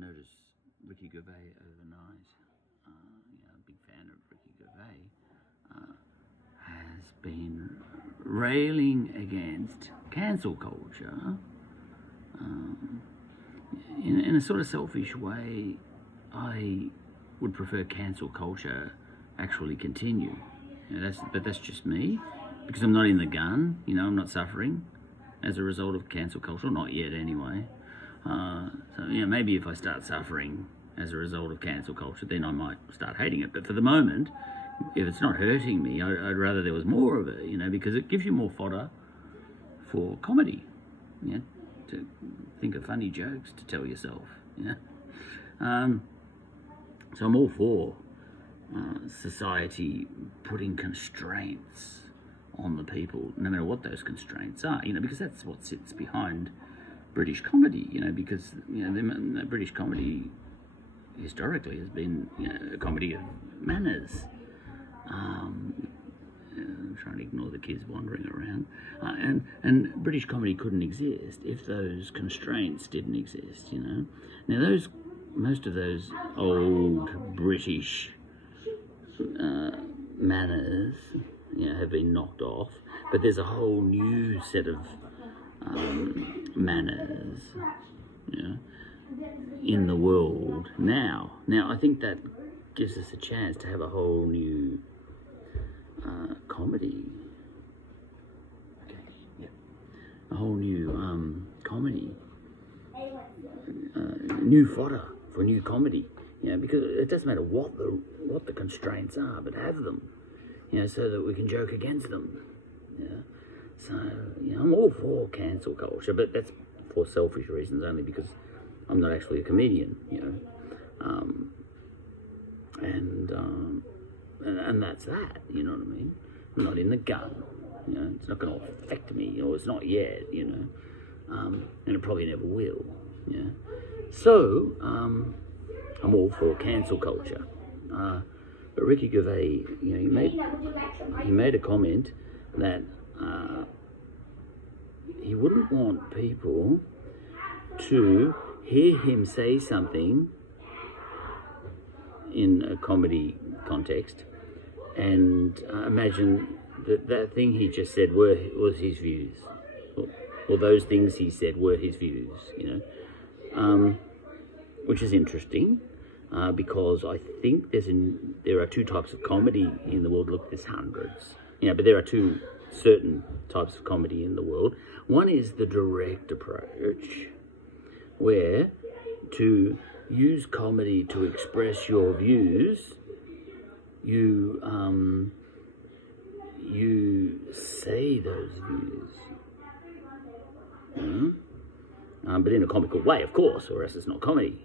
noticed Ricky Gervais overnight, big fan of Ricky Gervais, has been railing against cancel culture in a sort of selfish way. I would prefer cancel culture actually continue. But that's just me, because I'm not in the gun. I'm not suffering as a result of cancel culture, not yet anyway. So maybe if I start suffering as a result of cancel culture, then I might start hating it. But for the moment, if it's not hurting me, I'd rather there was more of it, because it gives you more fodder for comedy, to think of funny jokes to tell yourself, So I'm all for society putting constraints on the people, no matter what those constraints are, because that's what sits behind British comedy, because the British comedy historically has been a comedy of manners. I'm trying to ignore the kids wandering around, and British comedy couldn't exist if those constraints didn't exist. Now most of those old British manners have been knocked off, but there's a whole new set of manners in the world now. I think that gives us a chance to have a whole new comedy. A whole new comedy, new fodder for new comedy. Because it doesn't matter what the constraints are, but have them, so that we can joke against them. So, I'm all for cancel culture, but that's for selfish reasons only, because I'm not actually a comedian, and that's that, you know what I mean? I'm not in the gun, it's not going to affect me, or it's not yet, and it probably never will, So, I'm all for cancel culture. But Ricky Gervais, he made a comment that he wouldn't want people to hear him say something in a comedy context and imagine that thing he just said was his views, or those things he said were his views, which is interesting. Because I think there are two types of comedy in the world. Look, there's hundreds, but there are two certain types of comedy in the world. One is the direct approach, where to use comedy to express your views, you say those views, but in a comical way, of course, or else it's not comedy,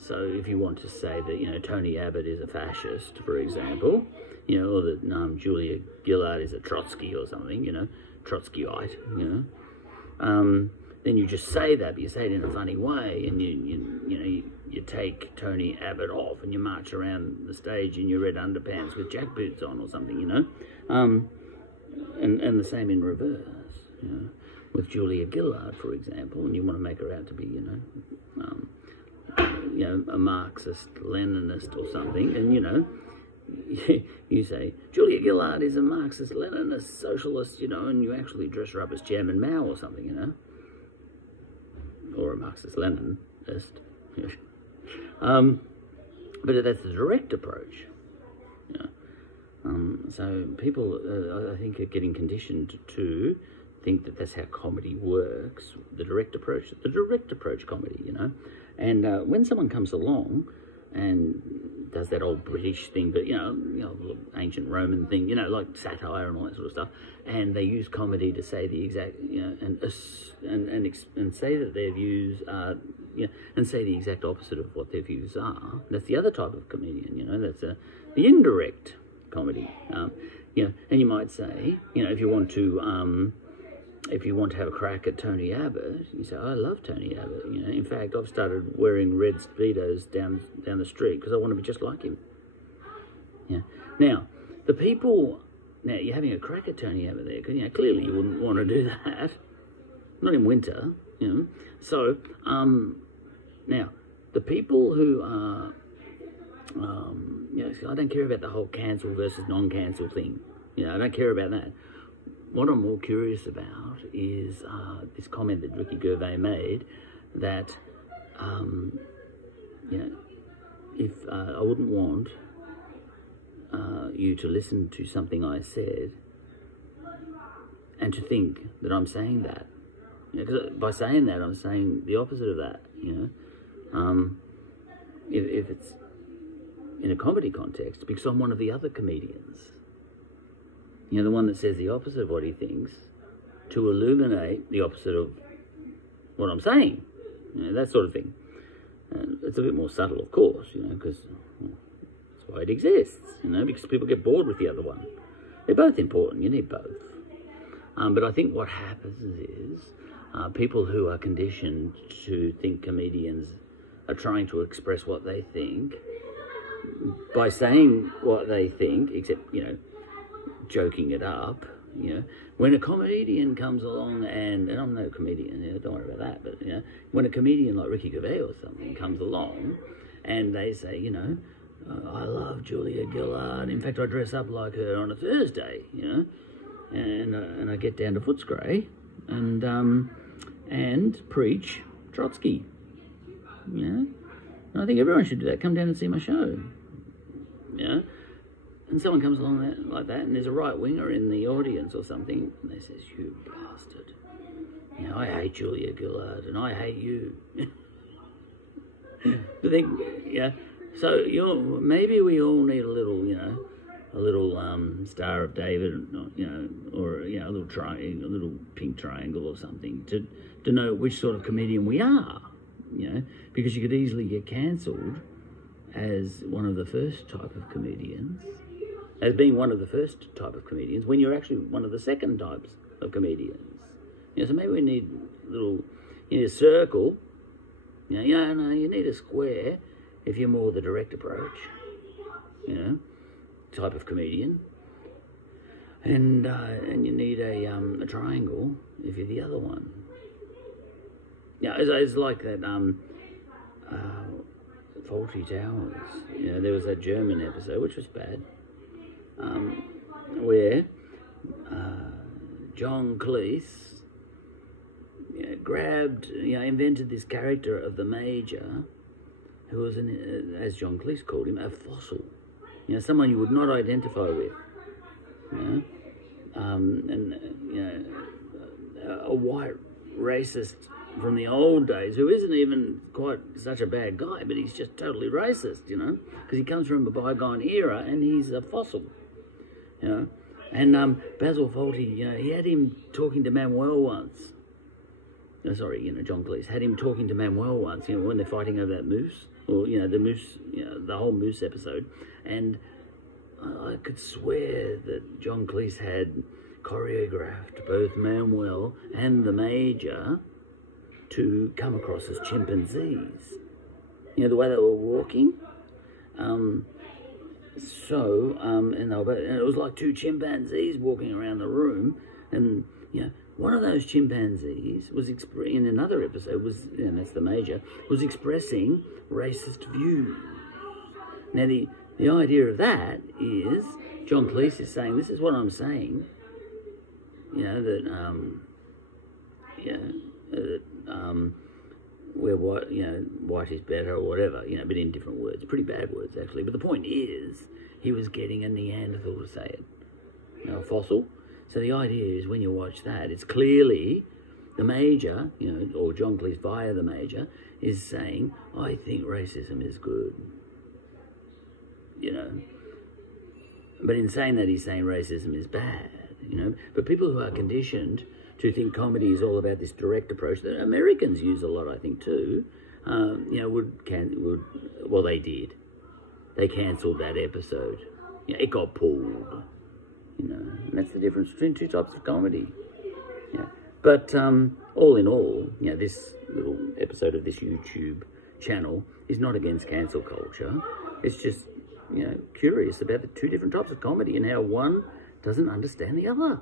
So if you want to say that, Tony Abbott is a fascist, for example, or that Julia Gillard is a Trotsky or something, Trotskyite, then you just say that, but you say it in a funny way, and you take Tony Abbott off and you march around the stage in your red underpants with jack boots on or something, and the same in reverse, with Julia Gillard, for example, and you want to make her out to be, a Marxist, Leninist or something, and, you say, Julia Gillard is a Marxist, Leninist, socialist, and you actually dress her up as Chairman Mao or something, or a Marxist, Leninist. But that's the direct approach. So people, I think, are getting conditioned to think that that's how comedy works, the direct approach comedy, And when someone comes along and does that old British thing, but ancient Roman thing, like satire and all that sort of stuff, and they use comedy to say the exact, and say that their views are, and say the exact opposite of what their views are. That's the other type of comedian, that's the indirect comedy, and you might say, if you want to have a crack at Tony Abbott, you say, I love Tony Abbott. In fact, I've started wearing red Speedos down the street because I want to be just like him. Now, you're having a crack at Tony Abbott there, because clearly you wouldn't want to do that. Not in winter, So, now, the people who are, you know, I don't care about the whole cancel versus non-cancel thing. You know, I don't care about that. What I'm more curious about is this comment that Ricky Gervais made that, you know, if I wouldn't want you to listen to something I said and to think that I'm saying that. You know, 'cause by saying that, I'm saying the opposite of that, you know. If it's in a comedy context, because I'm one of the other comedians. You know, the one that says the opposite of what he thinks, to illuminate the opposite of what I'm saying. You know, that sort of thing. And it's a bit more subtle, of course, you know, because that's why it exists, you know, because people get bored with the other one. They're both important, you need both. But I think what happens is people who are conditioned to think comedians are trying to express what they think by saying what they think, except, you know, joking it up, you know. When a comedian comes along, and I'm no comedian, you know, don't worry about that, but, you know, when a comedian like Ricky Gervais or something comes along and they say, you know, I love Julia Gillard, in fact I dress up like her on a Thursday, you know, and I get down to Footscray and preach Trotsky, you know. And I think everyone should do that. Come down and see my show, you know. And someone comes along like that, and there's a right-winger in the audience or something, and they says, you bastard. You know, I hate Julia Gillard, and I hate you. But then, yeah, so maybe we all need a little, you know, a little Star of David, you know, or, you know, a little triangle, a little pink triangle or something to know which sort of comedian we are, you know, because you could easily get cancelled as one of the first type of comedians, as being one of the first type of comedians, when you're actually one of the second types of comedians. You know, so maybe we need a little, you need a circle, you know, no, you need a square if you're more the direct approach, you know, type of comedian. And you need a triangle if you're the other one. Yeah, it's like that Fawlty Towers. You know, there was that German episode, which was bad, where John Cleese, you know, invented this character of the Major, who was, as John Cleese called him, a fossil. You know, someone you would not identify with. You know, and you know, a white racist from the old days who isn't even quite such a bad guy, but he's just totally racist, you know, because he comes from a bygone era and he's a fossil, you know. And Basil Fawlty, you know, he had him talking to Manuel once. No, sorry, you know, John Cleese had him talking to Manuel once, you know, when they're fighting over that moose, or, you know, the moose, you know, the whole moose episode. And I could swear that John Cleese had choreographed both Manuel and the Major to come across as chimpanzees. You know, the way they were walking. And it was like two chimpanzees walking around the room, and, you know, one of those chimpanzees was in another episode, and that's the Major, was expressing racist views. Now, the idea of that is John Cleese is saying, this is what I'm saying, you know, that, where white, you know, white is better or whatever, you know, but in different words, pretty bad words actually. But the point is, he was getting a Neanderthal to say it, you know, a fossil. So the idea is when you watch that, it's clearly the Major, you know, or John Cleese via the Major, is saying, I think racism is good, you know. But in saying that, he's saying racism is bad, you know. But people who are conditioned to think comedy is all about this direct approach that Americans use a lot, I think, too, you know, well, they did. They cancelled that episode. You know, it got pulled, you know, and that's the difference between two types of comedy. Yeah. But all in all, you know, this little episode of this YouTube channel is not against cancel culture. It's just, you know, curious about the two different types of comedy and how one doesn't understand the other.